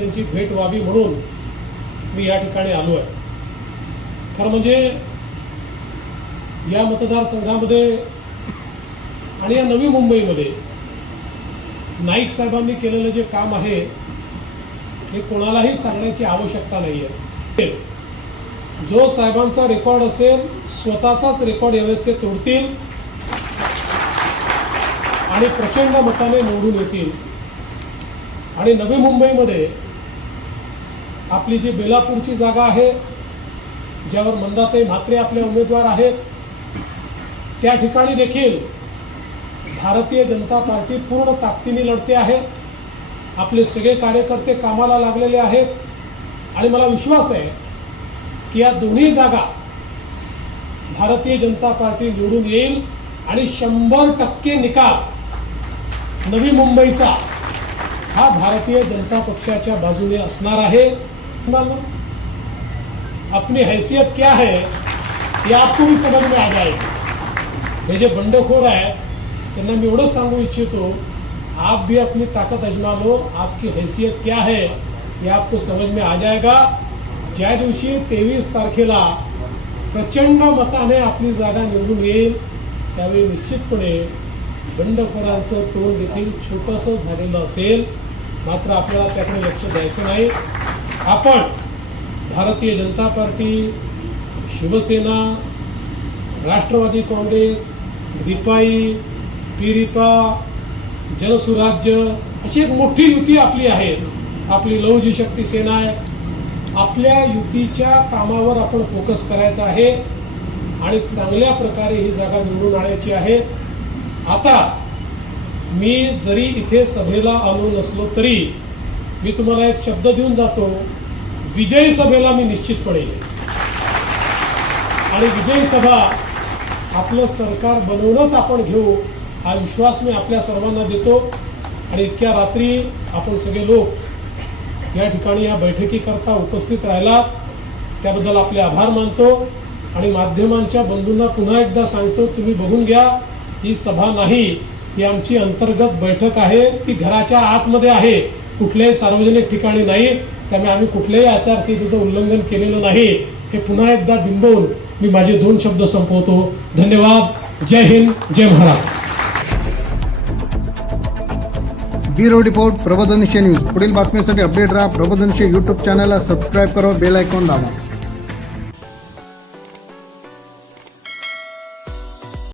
त्यांची भेट व्हावी म्हणून मी या ठिकाणी आलो आहे. खरं म्हणजे या मतदारसंघामध्ये आणि या नवी मुंबईमध्ये नाईक साहेबांनी केलेलं जे काम आहे हे कोणालाही सांगण्याची आवश्यकता नाही आहे जो साहेबांचा रेकॉर्ड असेल स्वतःचाच रेकॉर्ड यावेळेस ते तोडतील आणि प्रचंड मताने निवडून येतील. आणि नवी मुंबईमध्ये आपली जी बेलापूरची जागा आहे ज्यावर मंदाताई म्हात्रे आपले उमेदवार आहेत त्या ठिकाणी देखील भारतीय जनता पार्टी पूर्ण ताकदीने लढते आहे. आपले सगळे कार्यकर्ते कामाला लागलेले आहेत. आणि मला विश्वास आहे की या दोन्ही जागा भारतीय जनता पार्टी निवडून येईल आणि शंभर टक्के निकाल नवी मुंबईचा हा भारतीय जनता पक्षाच्या बाजूने असणार आहे. अपनी हैसियत क्या है ये आपको भी समझ में आ जाएगी। हे जे बंडखोर आहे त्यांना मी एवढं सांगू इच्छितो आप भी अपनी ताकत अजमा लो आपकी हैसियत क्या है ये आपको समझ में आ जाएगा। ज्या दिवशी तेवीस तारखेला प्रचंड मताने आपली जागा निवडून येईल त्यावेळी निश्चितपणे बंडखोरांचं तोंड देखील छोटंसं झालेलं असेल मात्र आपल्याला त्याकडे लक्ष द्यायचं नाही. आपण भारतीय जनता पार्टी शिवसेना राष्ट्रवादी काँग्रेस रिपाई पिरिपा जनसुराज्य अशी एक मोठी युती आपली आहे. आपली लवजी शक्ती सेना आहे. आपल्या युतीच्या कामावर आपण फोकस करायचा आहे आणि चांगल्या प्रकारे ही जागा निवडून आणायची आहे. आता मी जरी इथे सभेला आलो नसलो तरी मी तुम्हाला एक शब्द देऊन जातो. विजयी सभेला मी निश्चितपणे आणि विजयी सभा आपलं सरकार बनवूनच आपण घेऊ हा विश्वास मी आपल्या सर्वांना देतो. आणि इतक्या रात्री आपण सगळे लोक या ठिकाणी या बैठकीकरता उपस्थित राहिलात. त्याबद्दल आपले आभार मानतो. आणि माध्यमांच्या बंधूंना पुन्हा एकदा सांगतो तुम्ही बघून घ्या ही सभा नाही ही आमची अंतर्गत बैठक आहे. ती घराच्या आतमध्ये आहे. कुठल्याही सार्वजनिक ठिकाणी नाही त्यामुळे आम्ही कुठल्याही आचारसंहितेचं उल्लंघन केलेलं नाही. हे पुन्हा एकदा बिंबवून मी माझे दोन शब्द संपवतो. धन्यवाद. जय हिंद. जय Maharashtra. Bureau report Prabodhanshe news. पुढील बातमीसाठी अपडेट राहा प्रबोधनशे यूट्यूब चॅनलला. सबस्क्राईब करा. बेल आयकॉन दाबा.